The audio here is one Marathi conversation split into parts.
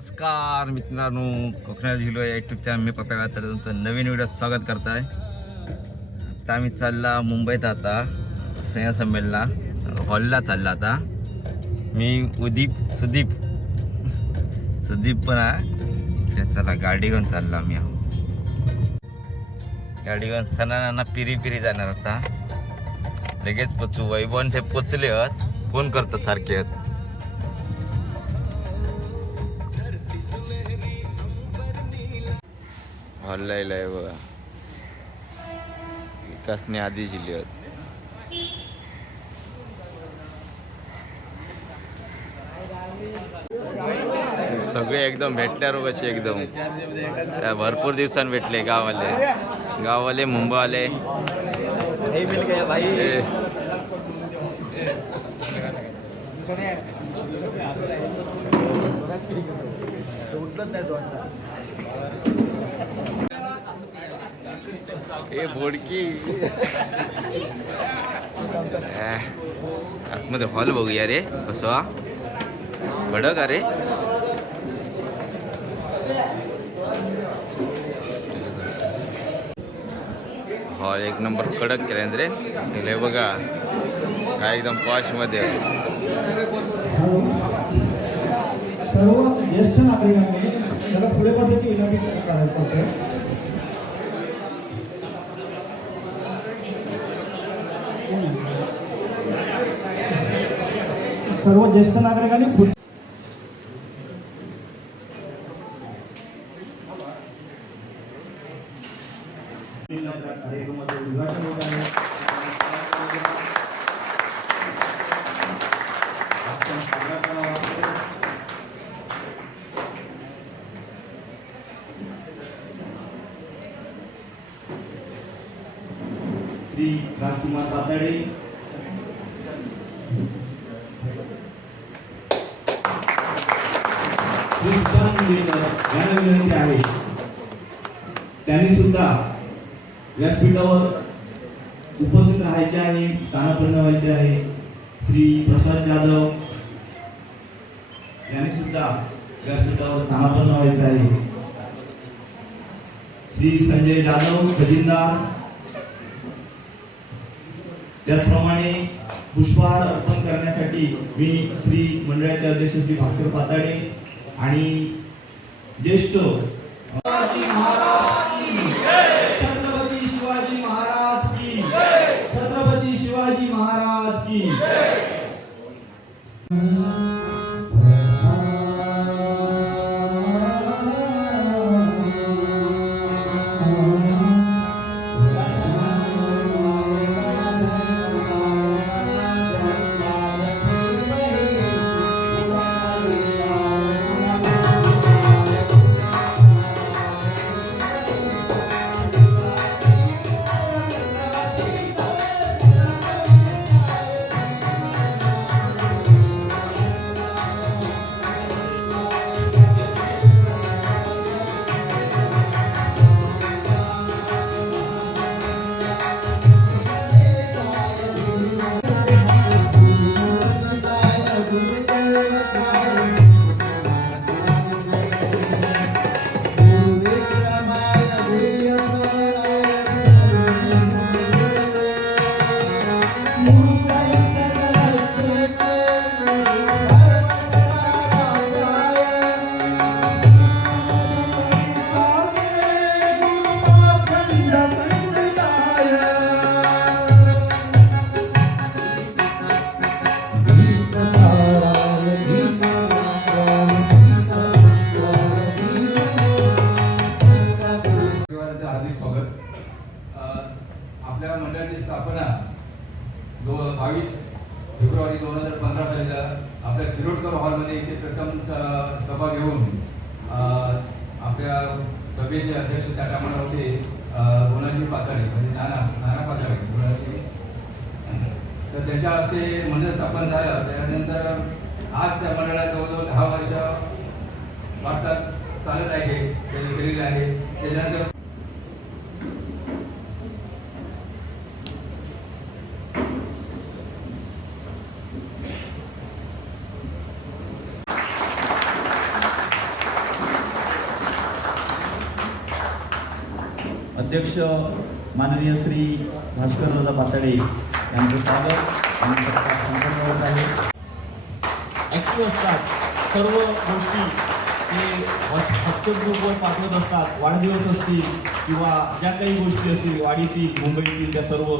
नमस्कार मित्रांनो कोकणात झिलो या युट्यूब चॅनल मी पप्या तर तुमचं नवीन व्हिडिओ स्वागत करताय. आता आम्ही चालला मुंबईत आता स्नेहसंमेलला हॉलला चालला आता. मी उदीप सुदीप. सुदीप पण आहे. चला गाडी घेऊन चालला आम्ही आहो गाडी घेऊन सणांना पिरी पिरी जाणार आता. लगेच पोचू वैभवन ते पोचले आहेत. फोन करतो सारखे आहेत? हॉलला आहे बघा. विकासने आधी जिल्हे आहेत सगळे एकदम भेटल्यावर कसे एकदम. भरपूर दिवसांनी भेटले गावाले गाववाले मुंबईवाले. ए, ए भोडकी आतमध्ये हॉल बघूया रे कसं? कडक अरे हॉल एक नंबर कडक केलाय रे. हे बघा. काय एकदम पॉशमध्ये. सर्व ज्येष्ठ नागरिकांनी त्याला पुढे बसायची विनंती करायला पाहिजे सर्व ज्येष्ठ नागरिकांनी पुढे श्री राजकुमार यांना विनंती आहे त्यांनी सुद्धा व्यासपीठावर उपस्थित राहायचे आहे स्थानापन्न व्हायचे आहे. श्री प्रसाद जाधव यांनी सुद्धा व्यासपीठावर स्थानापन्न व्हायचे आहे. श्री संजय जाधव खजिनदार त्याचप्रमाणे पुष्पहार अर्पण करण्यासाठी मी श्री मंडळाचे अध्यक्ष श्री भास्कर पाताडे आणि ज्येष्ठ शिवाजी महाराज की छत्रपती शिवाजी महाराज की छत्रपती शिवाजी महाराज की हार्दिक स्वागत. आपल्या मंडळाची स्थापना दो बावीस फेब्रुवारी दोन हजार पंधरा सालीचा आपल्या शिरोडकर हॉलमध्ये इथे प्रथम स- सभा घेऊन आपल्या सभेचे अध्यक्ष त्या टायमाला होते गुणाजी पाताळे म्हणजे नाना नाना पाताळे गुणाजी तर त्यांच्या हस्ते मंडळ स्थापन झालं. त्यानंतर आज त्या मंडळात जवळजवळ दहा वर्ष वाटचाल चालत आहे केलेली आहे. त्याच्यानंतर अध्यक्ष माननीय श्री भास्करदादा पातळे यांचं स्वागत. आणि आहे. ॲक्टिव्ह असतात. सर्व गोष्टी ते व्हॉट्सअप ग्रुपवर पाठवत असतात. वाढदिवस असतील किंवा ज्या काही गोष्टी असतील वाडीतील मुंबईतील त्या सर्व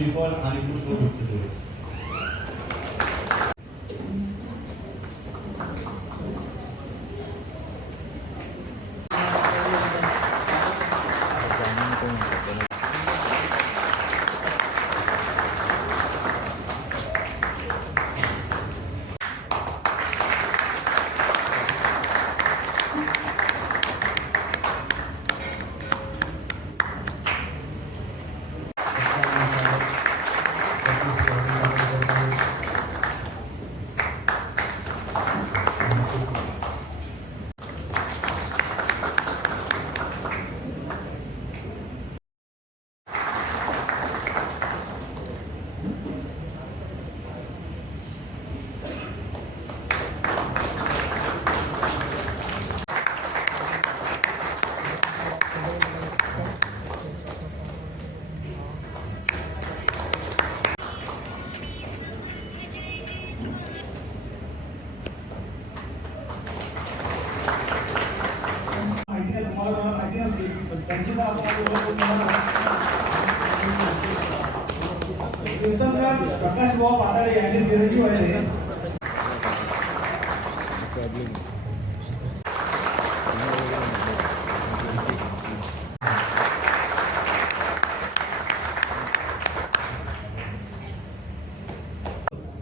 काल श्रीफळ आणि पुष्पगुच्छ त्यांची पण कीर्तनकार प्रकाश भाऊ पाताळे यांचे चिरंजीव आहे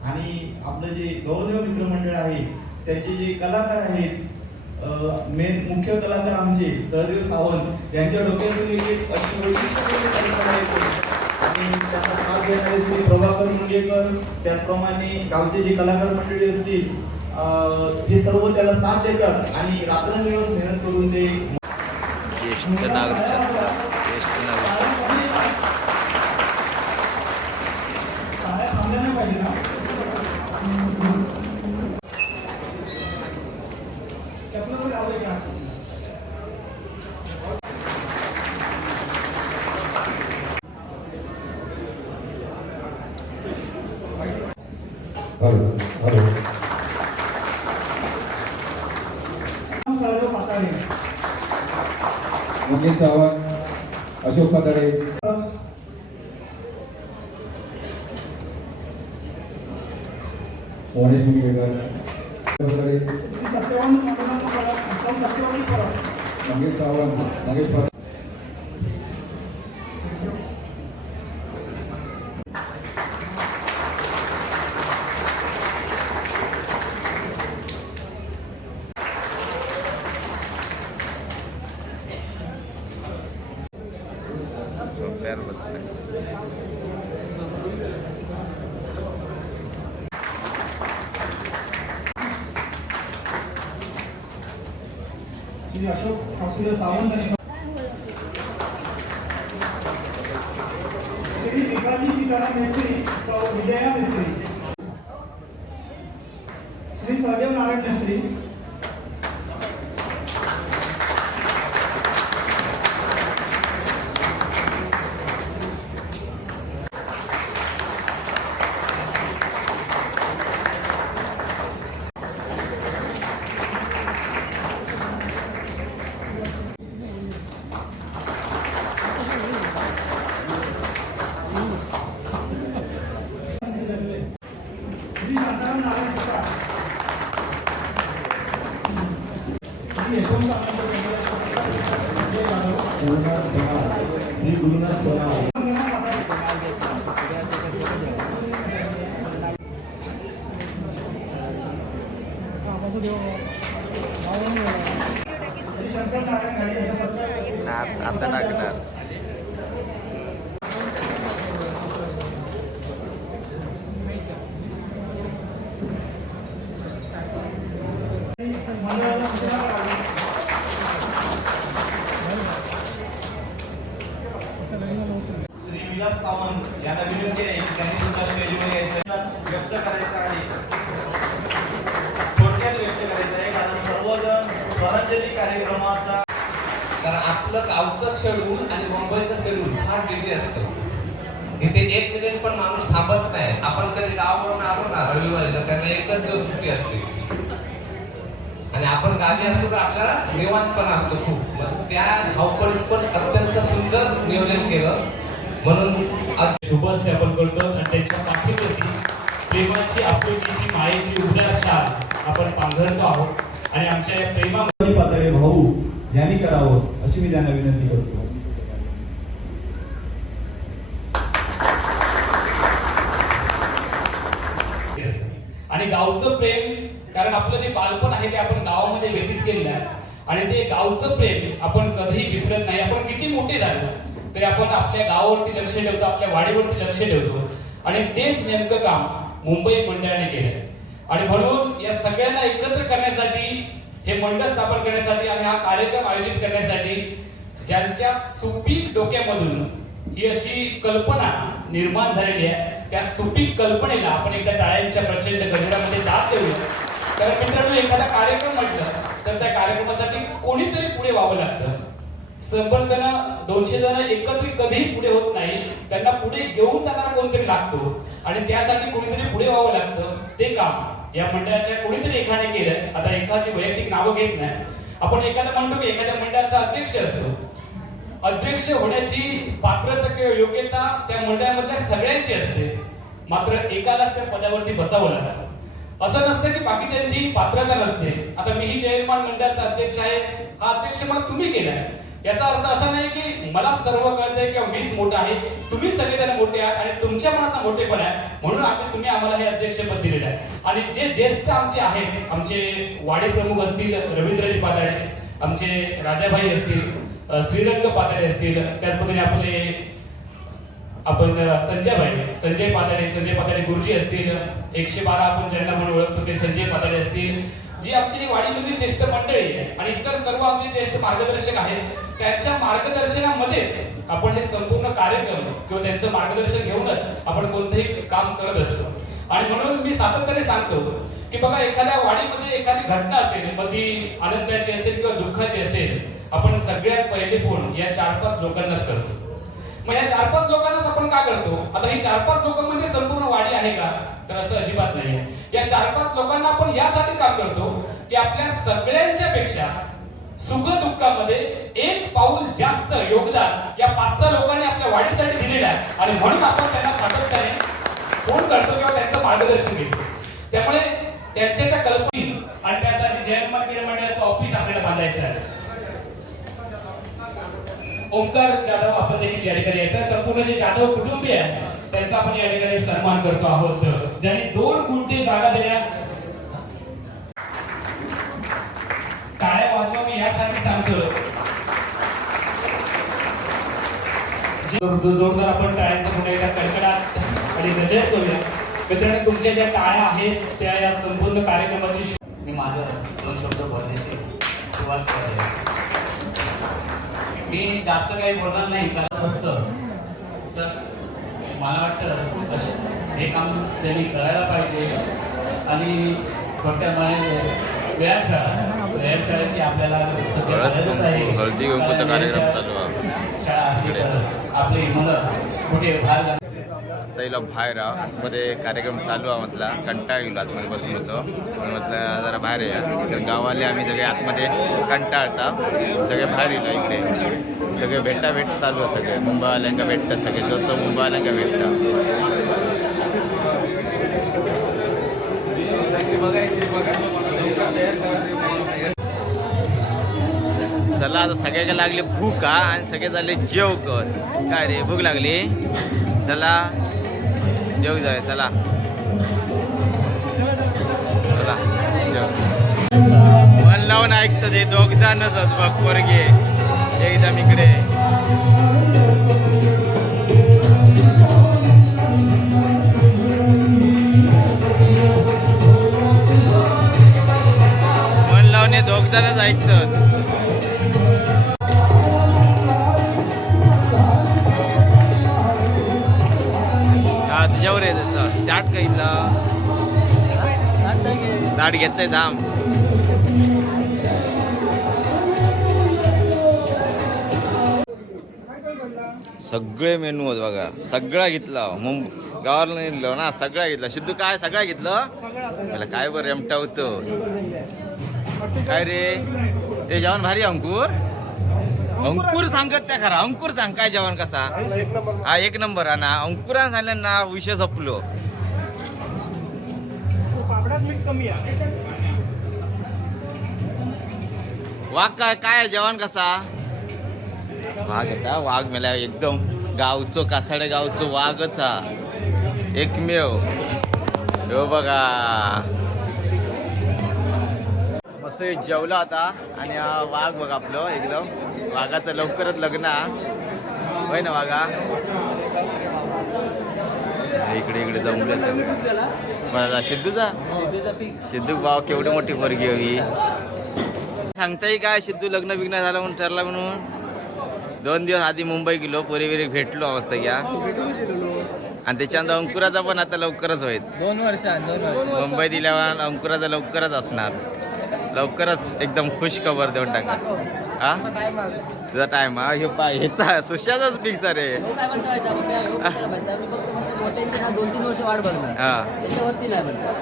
आणि आपलं जे गौरव मित्रमंडळ आहे त्याचे जे कलाकार आहेत मेन मुख्य कलाकार आमचे सहदेव सावंत यांच्या डोक्यातून एक एक अशी वैशिष्ट्यपूर्ण आणि त्यांना साथ देणारे श्री प्रभाकर मुंडेकर त्याचप्रमाणे गावचे जे कलाकार मंडळी असतील हे सर्व त्याला साथ देतात आणि रात्रंदिवस मेहनत करून ते नागरिक शास्त्र ज्येष्ठ नागरिक साड्या थांबल्या नाही पाहिजे ना चपलं पण राहू दे का सहदेव पाताळे मंगेश सावंत अशोक पाताडे गणेश मुंगेकर मंगेश सावंत मंगेश पाताडे श्री अशोक वासुदेव सावंत आणि श्री भिकाजी सीताराम मिस्त्री सौ विजया मिस्त्री श्री सहदेव नारायण मिस्त्री श्री शांताराम नारायण सुतार श्री यशवंत आनंद संजय यादव गुरुनाथ सोनार श्री गुरुनाथ सोनार श्री शंकर नारायण घाडी यांचा सत्कार करतो. ना- आता टाकणार मंडळाला सूचना करावी. श्री विलास सावंत यांना विनंती आहे की त्यांनी सुद्धा रेल्वे व्यक्त करायचं आहे. थोडक्यात व्यक्त करायचं आहे कारण सर्वजण स्वरांजली कार्यक्रमाचा कारण आपलं गावचं शेड्यूल आणि मुंबईचं शेड्यूल फार बिझी असतं. इथे एक मिनिट पण माणूस थांबत नाही. आपण कधी गावावरून आलो ना रविवारी तर त्यांना एकच दिवस सुट्टी असते. आणि आपण गावी असतो तर आपल्याला निवांतपणा असतो खूप. मग त्या धावपळीत पण अत्यंत सुंदर नियोजन केलं. म्हणून आज शुभ असते आपण करतो आणि त्यांच्या पाठीवरती प्रेमाची आपुलकीची मायेची उदास शाल आपण पांघरतो आहोत. आणि आमच्या या प्रेमा पातळी भाऊ यांनी करावं अशी मी त्यांना विनंती करतो. आणि गावचं प्रेम आपलं जे बालपण आहे ते आपण गावामध्ये व्यतीत केलेलं आहे. आणि ते गावचं प्रेम आपण कधीही विसरत नाही. आपण किती मोठे झालो तरी आपण आपल्या गावावरती लक्ष ठेवतो आपल्या वाडीवरती लक्ष ठेवतो. आणि तेच नेमकं काम मुंबई मंडळाने केलं आणि म्हणून या सगळ्यांना एकत्र करण्यासाठी हे मंडळ स्थापन करण्यासाठी आणि हा कार्यक्रम आयोजित करण्यासाठी ज्यांच्या सुपीक डोक्यामधून ही अशी कल्पना निर्माण झालेली आहे त्या सुपीक कल्पनेला आपण एकदा टाळ्यांच्या प्रचंड गजरामध्ये दाद देऊया. तर मित्रांनो एखादा कार्यक्रम म्हटलं तर त्या कार्यक्रमासाठी कोणीतरी पुढे व्हावं लागतं. शंभर जण दोनशे जण एकत्रित कधीही पुढे होत नाही. त्यांना पुढे घेऊन जाणारा कोणतरी लागतो. आणि त्यासाठी कोणीतरी पुढे व्हावं लागतं. ते काम. या मंडळाच्या कोणीतरी एकाने केलं आता एकाची वैयक्तिक नावं घेत नाही. आपण एखादा म्हणतो की एखाद्या मंडळाचा अध्यक्ष असतो. अध्यक्ष होण्याची पात्रता किंवा योग्यता त्या मंडळामधल्या सगळ्यांची असते. मात्र एकालाच त्या पदावरती बसावं लागतं. असं नसतं की बाकीच्यांची पात्रता नसते. आता मी ही जयनिर्माण मंडळाचा अध्यक्ष आहे. हा अध्यक्ष मला तुम्ही केलाय. याचा अर्थ असा नाही की मला सर्व कळतंय किंवा मीच मोठा आहे. तुम्ही सगळेजण मोठे आहात आणि तुमच्या मनाचा मोठेपण आहे. म्हणून आम्ही तुम्ही आम्हाला हे अध्यक्षपद दिलेलं आहे. आणि जे ज्येष्ठ आमचे आहेत आमचे वाडी प्रमुख असतील रवींद्रजी पाताळे आमचे राजाभाई असतील श्रीरंग पाताळे असतील त्याचप्रमाणे आपले आपण संजय भाई. संजय पाताडे संजय पाताडे गुरुजी असतील. एकशे बारा आपण ज्यांना म्हणून ओळखतो ते संजय पाताडे असतील. जी आमची जी वाडीमधली ज्येष्ठ मंडळी आहे आणि इतर सर्व आमचे ज्येष्ठ मार्गदर्शक आहेत त्यांच्या मार्गदर्शनामध्येच आपण हे संपूर्ण कार्यक्रम किंवा त्यांचं मार्गदर्शन घेऊनच आपण कोणतंही काम करत असतो. आणि म्हणून मी सातत्याने सांगतो की बघा एखाद्या वाडीमध्ये एखादी घटना असेल मग ती आनंदाची असेल किंवा दुःखाची असेल आपण सगळ्यात पहिले फोन या चार पाच लोकांनाच करतो. मग या चार पाच लोकांनाच आपण का करतो? आता ही चार पाच लोक म्हणजे संपूर्ण वाडी आहे का? तर असं अजिबात नाहीये या चार पाच लोकांना आपण यासाठी काम करतो? की आपल्या सगळ्यांच्या पेक्षा सुख दुःखामध्ये एक पाऊल जास्त योगदान या पाच सहा लोकांनी आपल्या वाढीसाठी दिलेलं आहे. आणि म्हणून आपण त्यांना सातत्याने फोन करतो किंवा त्यांचं मार्गदर्शन घेतो. त्यामुळे त्यांच्या त्या कल्पनी आणि त्यासाठी जयंत क्रीडा मंडळाचं ऑफिस आपल्याला बांधायचं आहे. ओंकार जाधव आपण देखील या ठिकाणी यायचं संपूर्ण जे जाधव कुटुंबीय आहे त्यांचा आपण या ठिकाणी सन्मान करतो आहोत. ज्यांनी दोन गुंठे जागा दिल्या. काळ्या वाजवा मी यासाठी सांगतो. जोरदार आपण टाळ्यांचा पुन्हा एकदा कडकडात आणि नजर करूया. मित्रांनो तुमच्या ज्या टाळ्या आहेत त्या या संपूर्ण कार्यक्रमाची मी माझं दोन शब्द बोलण्याची सुरुवात करेन मी जास्त काही बोलणार नाही कारण असतं तर मला वाटतं हे काम त्यांनी करायला पाहिजे. आणि थोडक्यात म्हणजे व्यायामशाळा व्यायामशाळेची आपल्याला हळदी. शाळा आपली मुलं कुठे बाहेर जातात बाहेर आ. आतमध्ये कार्यक्रम चालू आहे म्हटला. कंटाळ येईल आतमध्ये बसून होतो म्हटलं जरा बाहेर या. तर गावाले आम्ही सगळे आतमध्ये कंटाळता. सगळे बाहेर येतो इकडे. सगळे भेटा भेट चालू आहे सगळे. मुंबईवाल्यांना भेटतात सगळे. जो तो मुंबईवाल्यांना भेटतात चला आता सगळ्याला लागले भूक आणि सगळे झाले जेव कर काय रे भूक लागली? चला. जेव जाऊया चला. चला जेव मन लावून ऐकतं ते दोघदानच बघ पोरगे. एकदम इकडे. मन लावणे दोघदानच ऐकतं. ताट का इथला घेत नाही दाम सगळे मेनू होत बघा. सगळा घेतला. मुंब गावाला नाही नेलं ना सगळा घेतला. सिद्धू काय सगळा घेतलं? मला काय बरं एमटा होतं. काय रे? ते जेवण भारी अंकुर? अंकुर सांगत त्या खरा. अंकुर सांग काय जेवण कसा? हा एक नंबर हा ना. अंकुरान सांगल्या ना विषय वाघ काय काय जेवण कसा? वाघ येता वाघ मेला एकदम गावचो कासाडे गावचो वाघच हा. एकमेव. हो बघा. असं जेवला आता आणि वाघ बघा आपलं एकदम. वाघाचं लवकरच लग्न आहे ना वाघा? इकडे इकडे जमले बरं सिद्धूचा? सिद्धू भाव केवढी मोठी पोरगी हवी सांगताय काय सिद्धू लग्न बिग्न झालं म्हणून ठरला म्हणून? दोन दिवस आधी मुंबई गेलो पोरी बिरी भेटलो अवस्था घ्या. आणि त्याच्यानंतर अंकुराचा पण आता लवकरच होईल. दोन वर्षां दोन वर्ष. मुंबई दिल्यावर अंकुराचा लवकरच असणार. लवकरच एकदम खुश खबर देऊन टाका. हा? तुझा टाइम हा? हे पाय ह्याचा सुशाचाच फिक्स रे काय म्हणतो माहिती आहे? मी काय म्हणतो? मी फक्त फक्त मोठ्यांची ना दोन तीन वर्ष वाट बघणार. हा.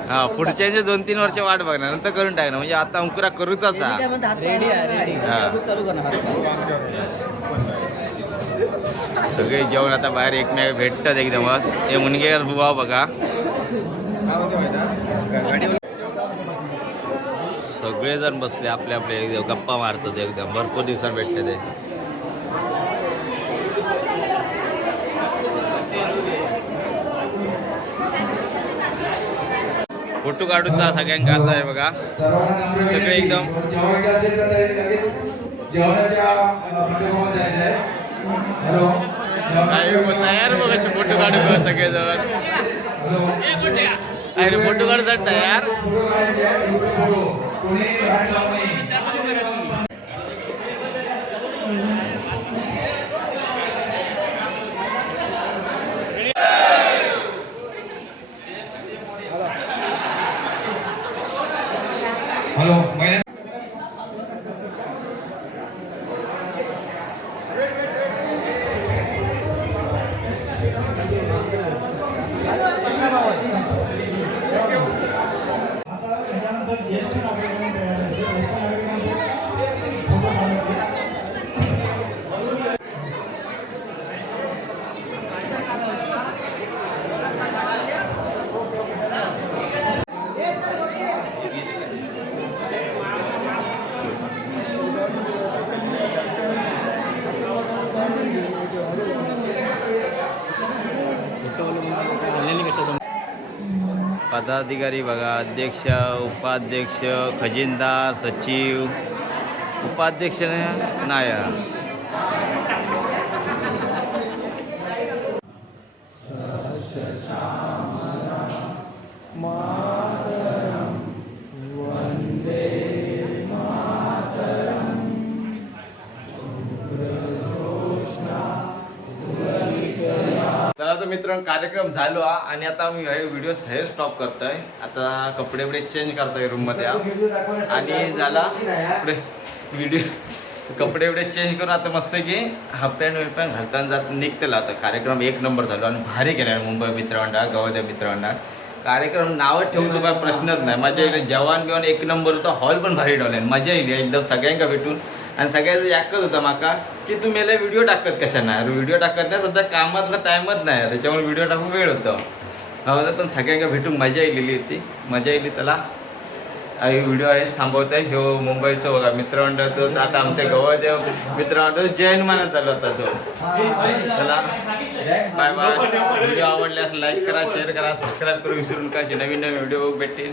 हा पुढच्या दोन तीन वर्ष वाट बघणार. नंतर करून टाकणार म्हणजे आता अंकुरा हा. हा. हात सगळे जेवण आता बाहेर एकमेक भेटतात एकदमच हे. बुवा बघा. सगळेजण बसले आपले आपले एकदम गप्पा मारतात एकदम. भरपूर दिवसांनी भेटते ते. फोटो काढूचा सगळ्यांका आता आहे बघा. सगळे. एकदम- तयार बघ असे फोटो काढू बघ सगळेजण. अरे फोटो काढतात तयार. फोटो काढायचे आहे, ग्रुपचे फोटो कोणी बाहेर जाऊ नये हॅलो महिला आता त्याच्यानंतर ज्येष्ठ नागरिकांनी तयार आहे ज्येष्ठ नागरिकांचे फोटो काढण्याचे पदाधिकारी बघा अध्यक्ष उपाध्यक्ष खजिनदार सचिव. उपाध्यक्ष नाही तर मित्रांनो कार्यक्रम झालो हा आणि आता मी हे व्हिडिओ हे स्टॉप करतोय. आता कपडे बिपडे चेंज करतोय रूममध्ये आणि झाला व्हिडिओ कपडे बिपडे चेंज करून आता मस्त की हाफ पॅन्ट वेफ पॅन्ट घालताना जात निघतेला आता. कार्यक्रम एक नंबर झालो आणि भारी केला मुंबई मित्रमंडळ गवद्या मित्रमंडळ कार्यक्रम नावं ठेवून काय प्रश्नच नाही. मजा येईल जेवण बिवण एक नंबर होता हॉल पण भारी ठेवला मजा येईल एकदम सगळ्यांका भेटून. आणि सगळ्यांचं एकच होतं माका की तुम्ही याला व्हिडिओ टाकत कशा नाही व्हिडिओ टाकत नाही सध्या कामातला टाईमच नाही. त्याच्यामुळे व्हिडिओ टाकून वेळ होतं. पण सगळ्यांका भेटून मजा येलेली होती. मजा येईल चला. आई व्हिडिओ आहेच थांबवत आहे ह्यो मुंबईचं बघा मित्रमंडळाचं आता आमच्या गवळदेव मित्रमंडळ जैन मानत चालू होता तो. चला. बाय बाय व्हिडिओ आवडल्यास लाईक करा शेअर करा सबस्क्राईब करू. विसरू नका नवीन नवीन व्हिडिओ भेटतील.